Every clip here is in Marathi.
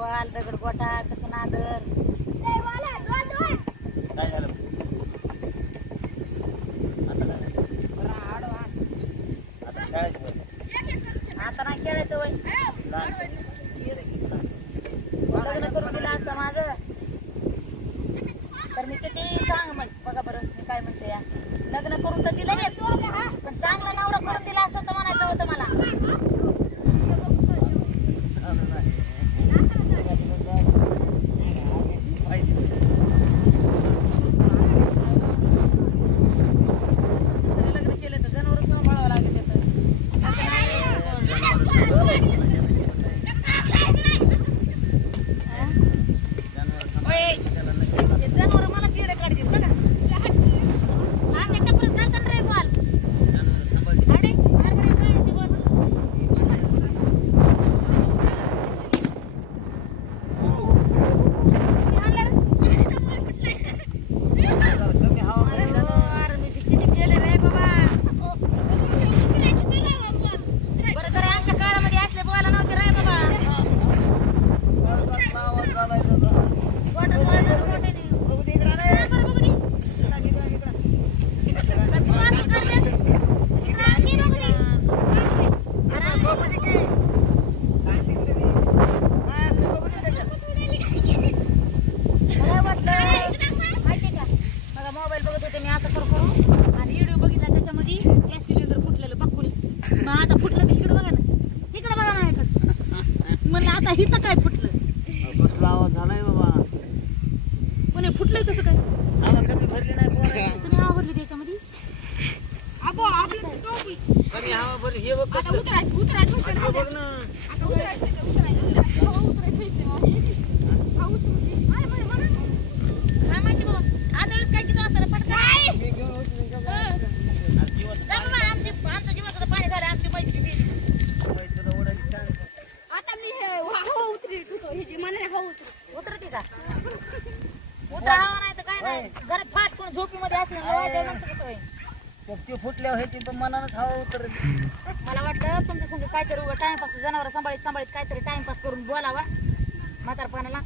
वाल दगड गोटा कसं नादर? काय झालं? आता काय? आता खेळायचं नाही वय. लग्न करून दिलं असतं माझं. तर मी किती सांग मग. बघा बरं मी काय म्हणते या. लग्न करून तर दिलं पण चांगला नवरा करून दिला असतं तर म्हणायचं होतं मला झालं नाही. पाहिजे. सगळं लग्न केलं तर जनावर सांभाळावं लागेल त्याचं. असं नाही. हा? जनावरं सांभाळायचं, त्याला नाही केलं. हे जनावरं मला चिडे काढतील बघा हा, त्या टपरीत जातं ना रे बॉल. जनावरं सांभाळायची. आवडे? हरभरे पाण्याची बॉल. तुम्ही हाणलं रे? जरा कमी हवा अरे पाहिजे हो, ना. अरे मी ते किती केले रे बाबा बरं करे आमच्या काळामध्ये असले बोला नव्हते रे बाबा कसला आवाज झालाय त्याचा. वॉटर बॉल मोठे नाही. बघू दे इकडं हा, रे. बरं बघू दे. इकडं, इकडं, इकडं. तर तू असं करतेस? इकडं आणखी बघू दे. अरे, बघू दे की. काय तिकडे बी. काय असतं बघू दे त्याच्यात. मला वाटलं माहितीये का बघा मोबाईल बघत होते मी असं करू करू आणि व्हिडिओ बघितला त्याच्यामध्ये गॅस सिलेंडर फुटलेलं बघून मग आता फुटलं ते इकडे बघा ना इकडे बघा ना इकडं म्हणलं आता हिचं काय फुटलं अहो, कसला आवाज झालाय बाबा पण हे फुटलंय कसं काय हवा कमी भरली नाही पोरांनी. तुम्ही आवडली त्याच्यामध्ये कमी हवा भरली हे बघ काय माहिती बाबा आंधळीच काय किती वाजता फटका मी घेऊन आमचं जीवाचं पाणी झालं आमची पैसे आता मी हे हवा उतरी होतो हे जी म्हणे हवा उतरी उतरते का? उतरा हवा नाही तर काय नाही. घरात फाट कोण झोपीमध्ये असलं कसं होईल ते फुटल्यावर ह्याची पण मनानच हवा उतरली. मला वाटलं तुमच्या संग काहीतरी उगा टाइमपास जनावर सांभाळीत सांभाळीत काहीतरी टाइमपास करून बोलावा म्हातारपणाला.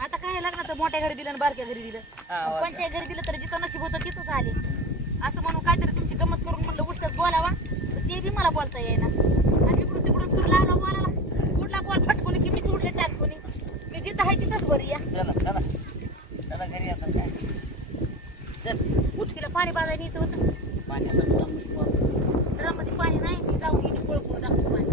आता काय लागलं तर मोठ्या घरी दिलं आणि बारक्या घरी दिलं. हा, वाटलं. कोणत्या घरी दिलं तर जिथं नशीब होतं तिथंच आले. असं म्हणून काहीतरी तुमची गमत करून म्हटलं उठत बोलावा. तर ते बी मला बोलता येईना. आणि इकडून तिकडून सुरू लागला बोलायला कुठला बॉल फटकून की मीच उठले टाकून मी जिथं आहे तिथंच बरी या चला चला. चला घरी आता काय? चल उठकीला पाणी पाजायला न्यायचं होतं. पाण्याचा घरामध्ये पाणी नाही मी जाऊन येते पळपून दाखवतो पाणी.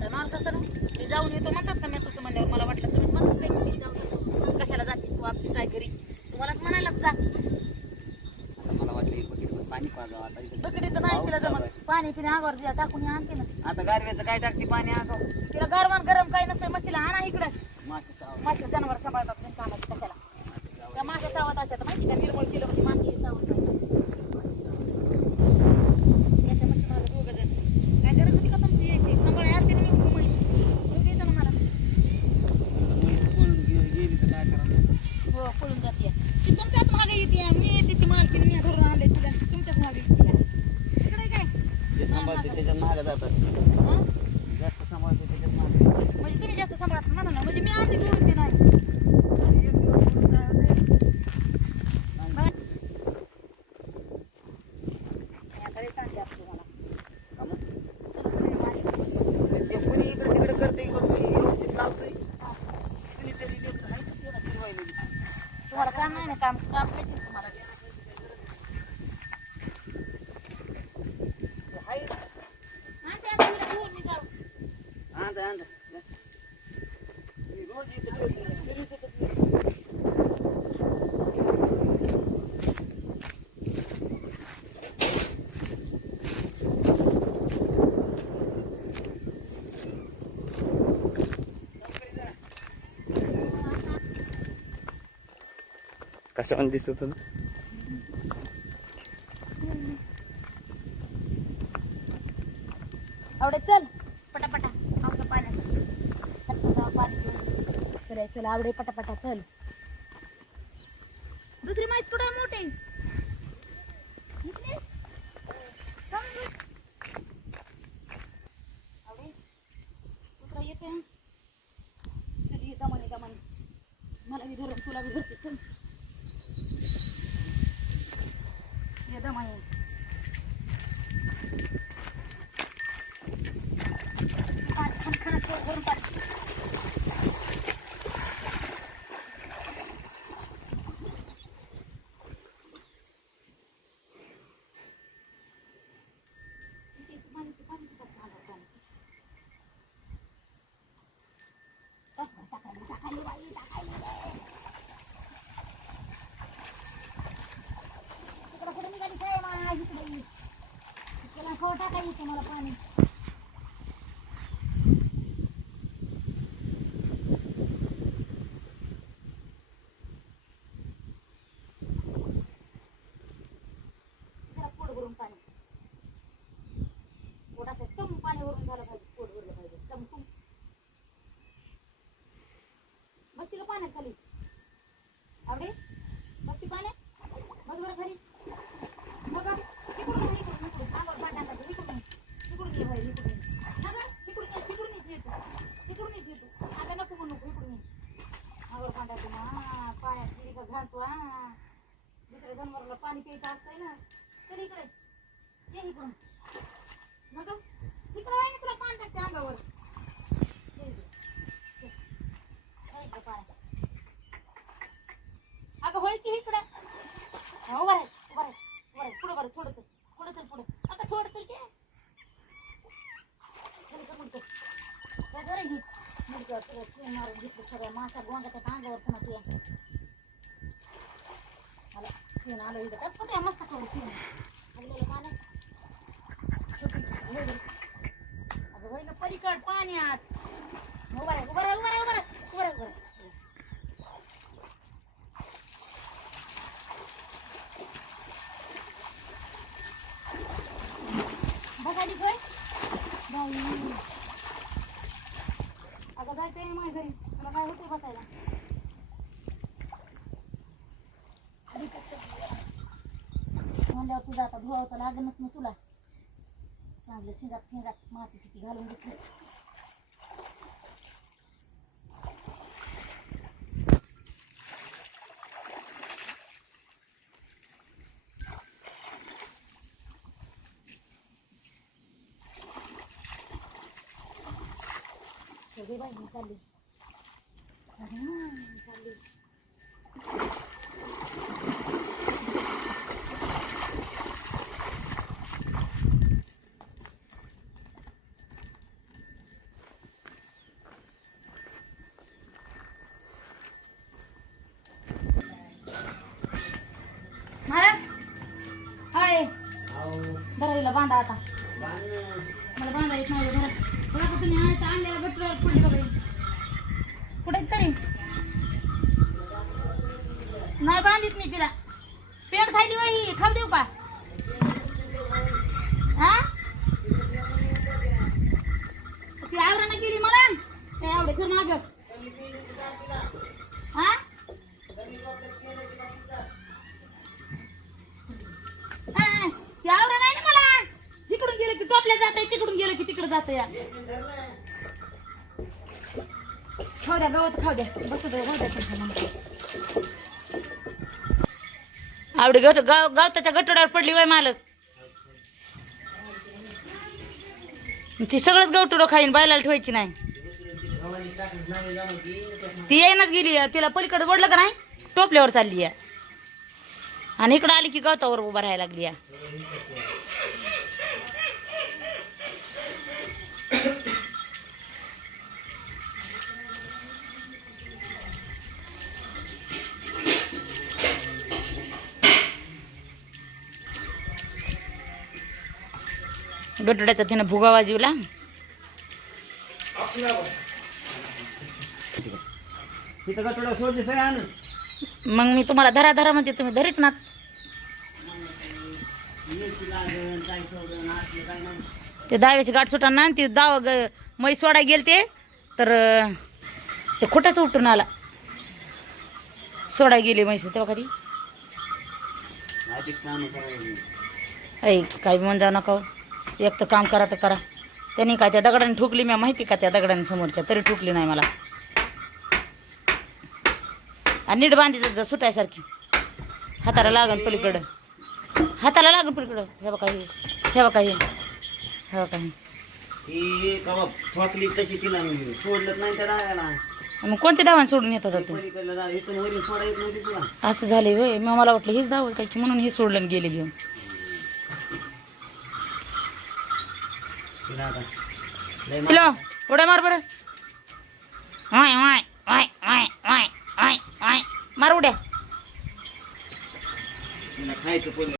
तर माणूस ना मी जाऊन येतो म्हणतात ना मी तसं म्हणल्यावर मला वाटलं तुम्ही म्हणतात काय मी जाऊन कशाला जाते तू आपली काय घरी? तुम्हालाच म्हणायलाच जा. आता मला वाटलं पाणी पाजावं आता बकडीचं नाही तिला जमत. पाणी पिणे आगावर तिला टाकून आणते ना. आता गारव्याचं काय टाकते? पाणी आता तिला गरम गरम काही नसतं म्हशीला आणा इकडं. मासे जनावर सांभाळतात कशाला त्या चावत असतात माहिती का निर्मळ केलं म्हणजे मासे चावत नाही याच्या म्हशी मागं दोघं जण. काय गरज होती का तुमची यायची? सांभाळायला आलते ना मी म्हैस. येऊ द्यायचं ना मला. हो, पळून जाते. ती तुमच्याच मागे येते मी तिची मालकीने मी घरून आणले तिला तुमच्याच मागे येते इकडे काय त्याच्यात महाग जात असते हं? जास्त सांभाळते त्याच्यात महाग म्हणजे तुम्ही जास्त सांभाळत म्हणा ना म्हणजे मी आणली सोडून ती नाही बघा. मी आता लई ताण जास्त तुम्हाला. का मग? चला तुम्ही माझ्यासोबत बसा. ते कोणी इकडे तिकडे करते बघ मी व्यवस्थित लावतोय कुणीतरी लेकरं आहे का त्याला फिरवायला? तुम्हाला काम नाही ना काम काम भेटेल तुम्हाला ते आहे. आणते, आणते, हिला घेऊन मी जाऊ. आणा, आणा. मी रोज इथं ठेवते. फिरवते तर मी. कशामध्ये दिसत होतं आवडे चल पटापटा आवडं पाण्यात पटापटा पाणी घेऊन चल आवडे पटापटा चल. दुसरी माहिती कुठे मोठे इकडे. थांब. आवडे. जमा येईल पाणी खणखणत भरून पाणी तिकडं कुठं निघाली काय मा इकडे ये. तिला खाऊ टाकायचं मला पाणी जरा पोट भरून पाणी पोटाचं टम पाणी भरून झालं पाहिजे पोट भरलं पाहिजे टम टम बसती का पाण्यात खाली आवडे बसती पाण्यात बस बरं खाली बघा तिकडून ये, इकडून, इकडून. अंगावर पाट टाकायचं, इकडून ये. इकडून ये, होय, इकडून ये. नका, इकडून ये, तिकडून ये, येतो. इकडून ये, येतो. आता नको म्हणू, इकडून ये. अंगावर पाट टाकून, हा, पाण्यात हा. दुसऱ्या जनावराला पाणी प्यायचं असतंय ना चल इकडे. ये इकडून. नका. इकडं आहे ना तुला पाणी टाकते अंगावर. इकडे. अगं होय की इकडं? हा, उभं राह उभं उभं पुढं बरं थोडं चल पुढं चल पुढं. आता थोडं चल की. बरं मारून सगळ्या मासा गोंगा अंगावर पुन्हा ते मला आलं इथं. काय पुन्हा मस्त करू शेण अगं होय ना पलीकड पाण्यात. उभं राह उभं राह बघायलीच होय? बाई. अगं जायचंय माझ्या घरी. तुला काय होते बसायला म्हणल्यावर तुझा आता धुवा होता लागणच ना तुला. चांगलं शिंगात फिंगात माती किती घालून घेतली. सगळी बाई मी चालली चालली महाराज हाय बरं हिला बांधा आता. मला बांधा येत नाही घरात बघा तुम्ही आणता आणलेला गटरावर पुढे बघा कुठे तरी? नाही बांधित मी तिला. पेट खायली बाई खाऊ देऊ का हा ती आवरानं केली मला काय आवडे सर माग हा हा, ती आवरा नाही ना मला तिकडून गेलं की टोपल्या जात तिकडून गेलं की तिकडे जात या. खाऊ द्या गवत खाऊ द्या. बसू द्या द्या आवडी गट गाव गवताच्या गटोड्यावर पडली वय मालक. ती सगळंच गवटुडो खाईन बायला ठेवायची नाही. ती येईनच गेली तिला पलीकडे ओढलं का नाही? टोपल्यावर चालली आणि इकडं आली की गवतावर उभा राहायला लागली या गटोड्याचा तिनं भुगा वाजवला तिथं का थोडा सोडले सगळं आण मग मी तुम्हाला धरा धरा म्हणते तुम्ही धरीच ना. ते दाव्याची गाठ सुटाना ती दाव ग मै सोडा गेलते तर अं, ते खोटाच उठून आला. सोडा गेली म्हैस तेव्हा कधी? अधिक काम करायला ऐ काय म्हणून जाऊ नका हो. एक तर काम करा तर करा. त्यांनी काय त्या दगडाने ठोकली मी माहिती का त्या दगडाने समोरच्या? तरी ठोकली नाही मला. आणि नीट बांधीचं सुटायसारखी. हाताला लागन पलीकडं. हाताला लागून पलीकडं. हे बघा हे. हे बघा हे. हे बघा हे. ठोकली तशी तिला नाही? दाव्याला मग कोणत्या दावाने सोडून येतात तुला. असं झालंय होय. मग मला वाटलं हेच दाव काय की म्हणून हे सोडलं गेले घेऊन ಇಲ್ಲ ಹೊಡೆ ಮಾರ್ಬರೆ ಹಾಯ್ ಹಾಯ್ ಹಾಯ್ ಹಾಯ್ ಹಾಯ್ ಹಾಯ್ ಹಾಯ್ ಮಾರ್ಬಿಡೆ